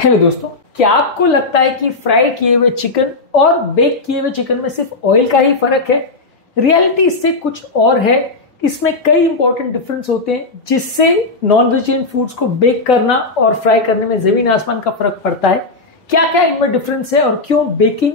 Hello दोस्तों, क्या आपको लगता है कि फ्राई किए हुए चिकन और बेक किए हुए चिकन में सिर्फ ऑयल का ही फर्क है? रियलिटी इससे कुछ और है। इसमें कई इंपॉर्टेंट डिफरेंस होते हैं जिससे नॉन वेजिटेरियन फूड्स को बेक करना और फ्राई करने में जमीन आसमान का फर्क पड़ता है। क्या क्या इनमें डिफरेंस है और क्यों बेकिंग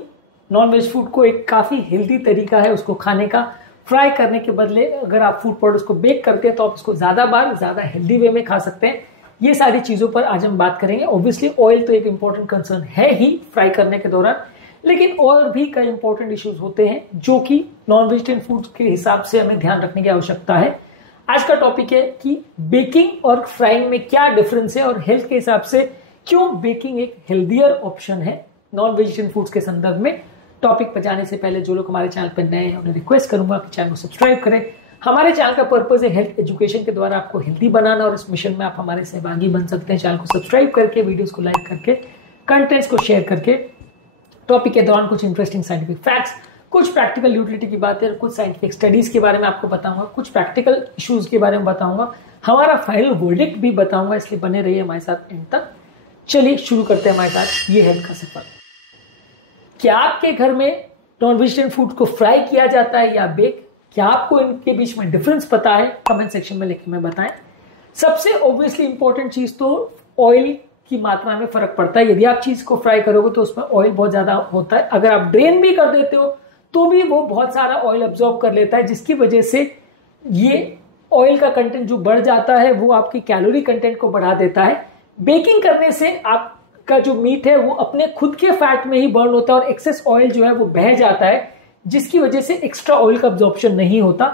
नॉन वेज फूड को एक काफी हेल्दी तरीका है उसको खाने का। फ्राई करने के बदले अगर आप फूड प्रोडक्ट्स को बेक करते हैं तो आप उसको ज्यादा बार ज्यादा हेल्दी वे में खा सकते हैं। ये सारी चीजों पर आज हम बात करेंगे। ऑब्वियसली ऑयल तो एक इंपॉर्टेंट कंसर्न है ही फ्राई करने के दौरान, लेकिन और भी कई इंपॉर्टेंट इश्यूज होते हैं जो कि नॉन वेजिटेरियन फूड के हिसाब से हमें ध्यान रखने की आवश्यकता है। आज का टॉपिक है कि बेकिंग और फ्राइंग में क्या डिफरेंस है और हेल्थ के हिसाब से क्यों बेकिंग एक हेल्दियर ऑप्शन है नॉन वेजिटेरियन फूड्स के संदर्भ में। टॉपिक पर जाने से पहले जो लोग हमारे चैनल पर नए हैं उन्हें रिक्वेस्ट करूंगा कि चैनल को सब्सक्राइब करें। हमारे चैनल का पर्पस है हेल्थ एजुकेशन के द्वारा आपको हेल्दी बनाना और इस मिशन में आप हमारे सहभागी बन सकते हैं। चैनल को सब्सक्राइब करके, वीडियोस को लाइक करके, कंटेंट्स को शेयर करके। टॉपिक के दौरान कुछ इंटरेस्टिंग साइंटिफिक फैक्ट्स, कुछ प्रैक्टिकल यूटिलिटी की बातें, कुछ साइंटिफिक स्टडीज के बारे में आपको बताऊंगा, कुछ प्रैक्टिकल इश्यूज के बारे में बताऊंगा, हमारा फाइनल वर्डिक्ट भी बताऊंगा। इसलिए बने रहिए हमारे साथ एंड तक। चलिए शुरू करते हैं हमारे साथ ये हेल्थ का सफर। क्या आपके घर में नॉन वेजिटेरियन फूड को फ्राई किया जाता है या बेक? क्या आपको इनके बीच में डिफरेंस पता है? कमेंट सेक्शन में लिख में बताएं। सबसे ऑब्वियसली इंपॉर्टेंट चीज तो ऑयल की मात्रा में फर्क पड़ता है। यदि आप चीज को फ्राई करोगे तो उसमें ऑयल बहुत ज्यादा होता है। अगर आप ड्रेन भी कर देते हो तो भी वो बहुत सारा ऑयल अब्सॉर्ब कर लेता है, जिसकी वजह से ये ऑयल का कंटेंट जो बढ़ जाता है वो आपकी कैलोरी कंटेंट को बढ़ा देता है। बेकिंग करने से आपका जो मीट है वो अपने खुद के फैट में ही बर्न होता है और एक्सेस ऑयल जो है वो बह जाता है, जिसकी वजह से एक्स्ट्रा ऑयल का अब्जॉर्प्शन नहीं होता।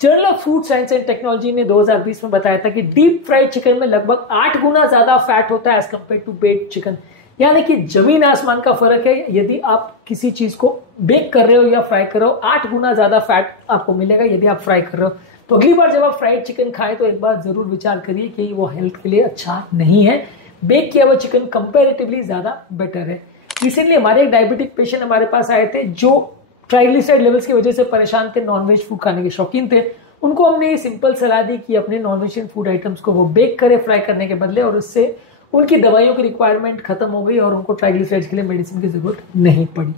Journal of food science and technology ने 2020 में बताया था कि डीप फ्राइड चिकन में लगभग 8 गुना ज्यादा फैट होता है as compared to baked chicken. यानी कि जमीन आसमान का फर्क है। यदि आप किसी चीज को बेक कर रहे हो या फ्राई कर रहे हो, 8 गुना ज्यादा फैट आपको मिलेगा यदि आप फ्राई कर रहे हो। तो अगली बार जब आप फ्राइड चिकन खाएं तो एक बार जरूर विचार करिए कि वो हेल्थ के लिए अच्छा नहीं है। बेक किया हुआ चिकन कंपेरेटिवली ज्यादा बेटर है। रिसेंटली हमारे एक डायबिटिक पेशेंट हमारे पास आए थे जो ट्राइग्लिसराइड लेवल्स की वजह से परेशान थे, नॉनवेज फूड खाने के शौकीन थे। उनको हमने ये सिंपल सलाह दी कि अपने नॉनवेजिटेरियन फूड आइटम्स को वो बेक करे फ्राई करने के बदले, और उससे उनकी दवाइयों की रिक्वायरमेंट खत्म हो गई और उनको ट्राइग्लिसराइड्स के लिए मेडिसिन की जरूरत नहीं पड़ी।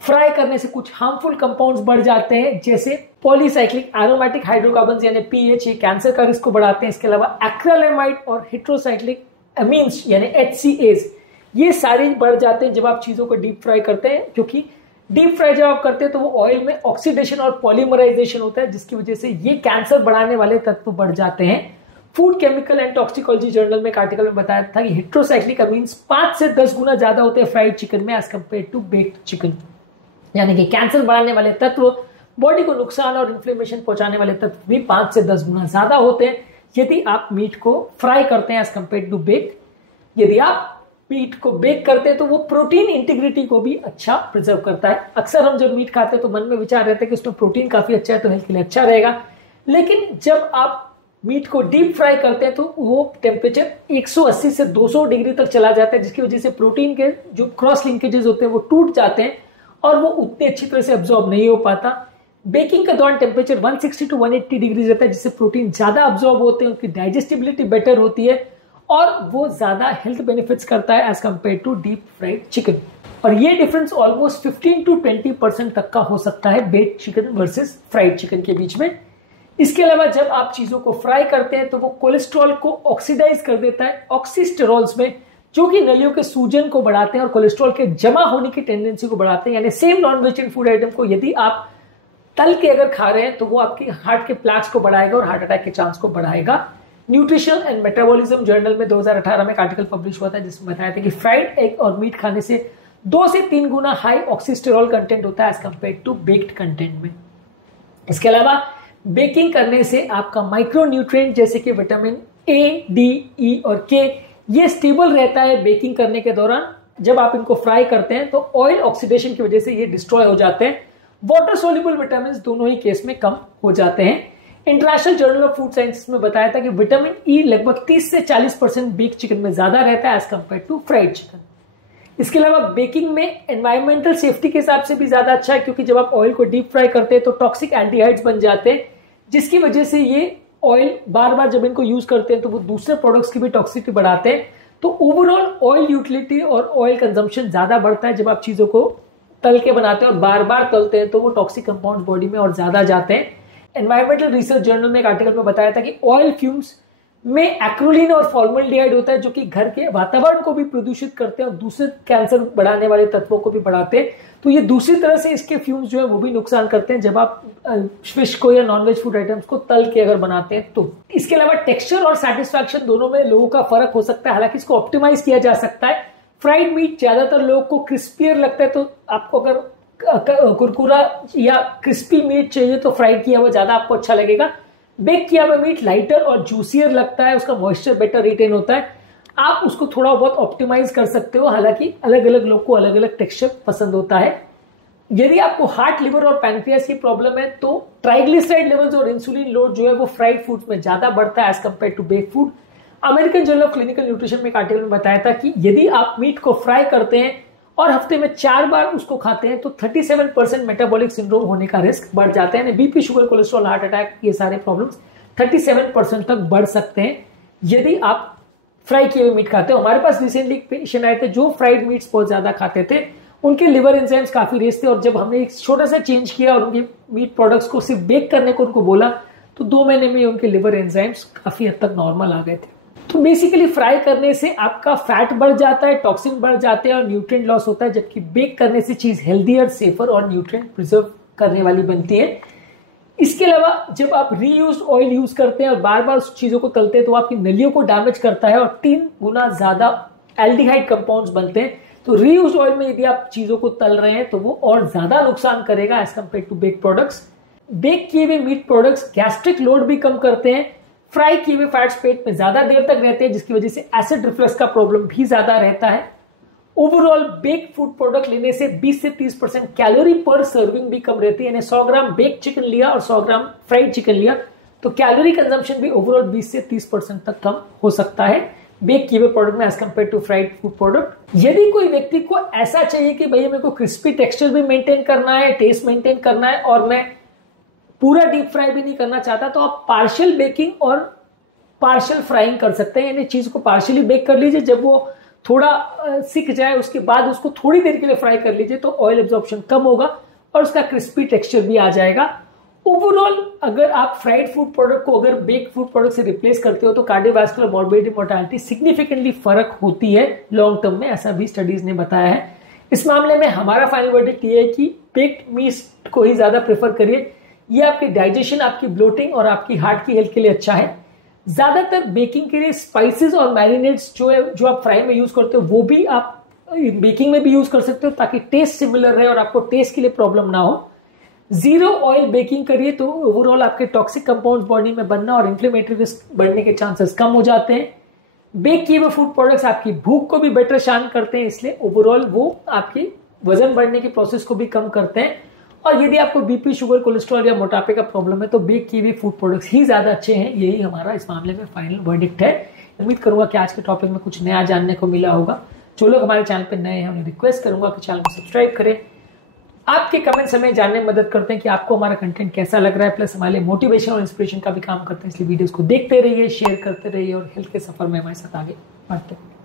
फ्राई करने से कुछ हार्मफुल कंपाउंड्स बढ़ जाते हैं जैसे पॉलीसाइक्लिक एरोमेटिक हाइड्रोकार्बन्स यानी पीएच, ये कैंसर का रिस्क को बढ़ाते हैं। इसके अलावा एक्रिलामाइड और हेट्रोसाइक्लिक अमीन्स यानी एचसीएज, ये सारे बढ़ जाते हैं जब आप चीजों को डीप फ्राई करते हैं, क्योंकि डीप फ्राई जब आप करते हैं तो वो ऑयल में ऑक्सीडेशन और पॉलीमराइजेशन होता है, जिसकी वजह से ये कैंसर बढ़ाने वाले तत्व बढ़ जाते हैं। Food chemical and toxicology journal में एक आर्टिकल में बताया था कि हेट्रोसाइक्लिक अमीन्स 5 से 10 गुना ज्यादा होते हैं फ्राइड चिकन में as compared to baked chicken. यानी कि कैंसर बढ़ाने वाले तत्व, बॉडी को नुकसान और इन्फ्लेमेशन पहुंचाने वाले तत्व भी 5 से 10 गुना ज्यादा होते हैं यदि आप मीट को फ्राई करते हैं एज कंपेयर टू बेक। यदि आप मीट को बेक करते हैं तो वो प्रोटीन इंटीग्रिटी को भी अच्छा प्रिजर्व करता है। अक्सर हम जब मीट खाते हैं तो मन में विचार रहता है कि उसमें प्रोटीन काफी अच्छा है तो हेल्थ के लिए अच्छा रहेगा, लेकिन जब आप मीट को डीप फ्राई करते हैं तो वो टेम्परेचर 180 से 200 डिग्री तक चला जाता है, जिसकी वजह से प्रोटीन के जो क्रॉस लिंकेजेस होते हैं वो टूट जाते हैं और वो उतने अच्छी तरह से अब्सॉर्ब नहीं हो पाता। बेकिंग के दौरान टेम्परेचर 160 टू 180 डिग्री रहता है, जिससे प्रोटीन ज्यादा अब्सॉर्ब होते हैं, उनकी डाइजेस्टिबिलिटी बेटर होती है और वो ज्यादा हेल्थ बेनिफिट्स करता है as compared to deep fried chicken. और ये डिफरेंस ऑलमोस्ट 15 टू 20% तक का हो सकता है baked chicken versus fried chicken के बीच में। इसके अलावा जब आप चीजों को फ्राई करते हैं तो वो कोलेस्ट्रॉल को ऑक्सीडाइज कर देता है ऑक्सीस्टेरॉल्स में, जो कि नलियों के सूजन को बढ़ाते हैं और कोलेस्ट्रॉल के जमा होने की टेंडेंसी को बढ़ाते हैं। यानी same non vegetarian food item को यदि आप तल के अगर खा रहे हैं तो वो आपकी हार्ट के प्लैक्स को बढ़ाएगा और हार्ट अटैक के चांस को बढ़ाएगा। न्यूट्रिशन एंड मेटाबॉलिज्म जर्नल में 2018 में एक आर्टिकल पब्लिश हुआ था जिसमें बताया था कि फ्राइड एग और मीट खाने से 2 से 3 गुना हाई ऑक्सीस्टेरॉल कंटेंट होता है as compared to baked content में। इसके अलावा बेकिंग करने से आपका माइक्रो न्यूट्रिएंट जैसे कि विटामिन ए, डी, ई और के, ये स्टेबल रहता है बेकिंग करने के दौरान। जब आप इनको फ्राई करते हैं तो ऑयल ऑक्सीडेशन की वजह से ये डिस्ट्रॉय हो जाते हैं। वाटर सोल्यूबल विटामिन दोनों ही केस में कम हो जाते हैं। International journal of food science में बताया था कि विटामिन ई लगभग 30 से 40% बेक चिकन में ज्यादा रहता है as compared to fried chicken. इसके अलावा बेकिंग में एनवायरमेंटल सेफ्टी के हिसाब से भी ज्यादा अच्छा है, क्योंकि जब आप ऑयल को डीप फ्राई करते हैं तो टॉक्सिक एल्डिहाइड्स बन जाते हैं, जिसकी वजह से ये ऑयल बार बार जब इनको यूज करते हैं तो वो दूसरे प्रोडक्ट्स की भी टॉक्सिसिटी बढ़ाते हैं। तो ओवरऑल ऑयल यूटिलिटी और ऑयल कंजम्पशन ज्यादा बढ़ता है जब आप चीजों को तल के बनाते हैं और बार बार तलते हैं, तो वो टॉक्सिक कंपाउंड बॉडी में और ज्यादा जाते हैं। एनवायरमेंटल रिसर्च जर्नल में एक आर्टिकल में बताया था कि ऑयल फ्यूम्स में एक्रोलीन और फॉर्मल्डिहाइड होता है जो कि घर के वातावरण को भी प्रदूषित करते हैं और दूसरे कैंसर बढ़ाने वाले तत्वों को भी बढ़ाते हैं। तो ये दूसरी तरह से इसके फ्यूम्स जो है वो भी नुकसान करते हैं जब आप फिश को या नॉनवेज फूड आइटम्स को तल के अगर बनाते हैं तो। इसके अलावा टेक्सचर और सेटिस्फैक्शन दोनों में लोगों का फर्क हो सकता है, हालांकि इसको ऑप्टिमाइज किया जा सकता है। फ्राइड मीट ज्यादातर लोगों को क्रिस्पियर लगता है, तो आपको अगर कुरकुरा या क्रिस्पी मीट चाहिए तो फ्राइड किया हुआ ज्यादा आपको अच्छा लगेगा। बेक किया हुआ मीट लाइटर और जूसियर लगता है, उसका मॉइस्चर बेटर रिटेन होता है, आप उसको थोड़ा बहुत ऑप्टिमाइज कर सकते हो। हालांकि अलग अलग लोग को अलग अलग टेक्सचर पसंद होता है। यदि आपको हार्ट, लिवर और पैनक्रियास की प्रॉब्लम है तो ट्राइग्लिसराइड लेवल्स और इंसुलिन लोड जो है वो फ्राइड फूड्स में ज्यादा बढ़ता है as compared to bake food. American journal of clinical nutrition में एक आर्टिकल में बताया था कि यदि आप मीट को फ्राई करते हैं और हफ्ते में 4 बार उसको खाते हैं तो 37% मेटाबॉलिक सिंड्रोम होने का रिस्क बढ़ जाता है। BP, sugar, cholesterol, heart attack, ये सारे प्रॉब्लम्स 37% तक बढ़ सकते हैं यदि आप फ्राई किए हुए मीट खाते हो। हमारे पास रिसेंटली एक पेशेंट आए थे जो फ्राइड मीट्स बहुत ज्यादा खाते थे, उनके लिवर एंजाइम्स काफी रेस थे और जब हमने एक छोटा सा चेंज किया और उनके मीट प्रोडक्ट्स को सिर्फ बेक करने को उनको बोला तो 2 महीने में उनके लिवर एंजाइम्स काफी हद तक नॉर्मल आ गए थे। तो बेसिकली फ्राई करने से आपका फैट बढ़ जाता है, टॉक्सिन बढ़ जाते हैं और न्यूट्रिएंट लॉस होता है, जबकि बेक करने से चीज हेल्दियर, सेफर और न्यूट्रिएंट प्रिजर्व करने वाली बनती है। इसके अलावा जब आप रीयूज्ड ऑयल यूज करते हैं और बार बार उस चीजों को तलते हैं तो आपकी नलियों को डैमेज करता है और 3 गुना ज्यादा एल्डिहाइड कंपाउंड्स बनते हैं। तो रीयूज्ड ऑयल में यदि आप चीजों को तल रहे हैं तो वो और ज्यादा नुकसान करेगा as compared to bake products. Bake किए हुए मीट प्रोडक्ट्स गैस्ट्रिक लोड भी कम करते हैं। फ्राई किए हुए फैट्स पेट में ज्यादा देर तक रहते हैं जिसकी वजह से एसिड रिफ्लक्स का प्रॉब्लम भी ज्यादा रहता है। ओवरऑल बेक फूड प्रोडक्ट लेने से 20 से 30% कैलोरी पर सर्विंग भी कम रहती है। यानी 100 ग्राम बेक चिकन लिया और 100 ग्राम फ्राइड चिकन लिया तो कैलोरी कंजम्पशन भी ओवरऑल 20 से 30% तक कम हो सकता है बेक किए हुए प्रोडक्ट में as compared to fried food product. यदि कोई व्यक्ति को ऐसा चाहिए कि भैया मेरे को क्रिस्पी टेक्सचर भी मेंटेन करना है, टेस्ट मेंटेन करना है और मैं पूरा डीप फ्राई भी नहीं करना चाहता, तो आप पार्शियल बेकिंग और पार्शियल फ्राइंग कर सकते हैं। यानी चीज को पार्शियली बेक कर लीजिए, जब वो थोड़ा सिक जाए उसके बाद उसको थोड़ी देर के लिए फ्राई कर लीजिए तो ऑयल एब्जॉर्प्शन कम होगा और उसका क्रिस्पी टेक्सचर भी आ जाएगा। ओवरऑल अगर आप फ्राइड फूड प्रोडक्ट को अगर बेक फूड प्रोडक्ट से रिप्लेस करते हो तो कार्डियोवास्कुलर मॉर्बिडिटी, मोर्टालिटी सिग्निफिकेंटली फर्क होती है लॉन्ग टर्म में, ऐसा भी स्टडीज ने बताया है। इस मामले में हमारा फाइनल वर्डिक्ट ये है कि बेक्ड मीट को ही ज्यादा प्रेफर करिए। ये आपकी डाइजेशन, आपकी ब्लोटिंग और आपकी हार्ट की हेल्थ के लिए अच्छा है। ज्यादातर बेकिंग के लिए स्पाइसेस और मैरिनेट्स जो आप फ्राई में यूज करते हो वो भी आप बेकिंग में भी यूज कर सकते हो ताकि टेस्ट सिमिलर रहे और आपको टेस्ट के लिए प्रॉब्लम ना हो। 0 ऑयल बेकिंग करिए तो ओवरऑल आपके टॉक्सिक कंपाउंड्स बॉडी में बनना और इन्फ्लेमेटरी रिस्क बढ़ने के चांसेस कम हो जाते हैं। बेक किए हुए फूड प्रोडक्ट्स आपकी भूख को भी बेटर शांत करते हैं, इसलिए ओवरऑल वो आपकी वजन बढ़ने की प्रोसेस को भी कम करते हैं। और यदि आपको बीपी, शुगर, कोलेस्ट्रॉल या मोटापे का प्रॉब्लम है तो बेक किए हुए फूड प्रोडक्ट्स ही ज्यादा अच्छे हैं। यही हमारा इस मामले में फाइनल वर्डिक्ट है। उम्मीद करूंगा कि आज के टॉपिक में कुछ नया जानने को मिला होगा। जो लोग हमारे चैनल पर नए हैं उन्हें रिक्वेस्ट करूंगा कि चैनल को सब्सक्राइब करें। आपके कमेंट्स हमें जानने में मदद करते हैं कि आपको हमारा कंटेंट कैसा लग रहा है, प्लस हमारे मोटिवेशन और इंस्पिरेशन का भी काम करते हैं। इसलिए वीडियोस को देखते रहिए, शेयर करते रहिए और हेल्थ के सफर में हमारे साथ आगे बढ़ते हैं।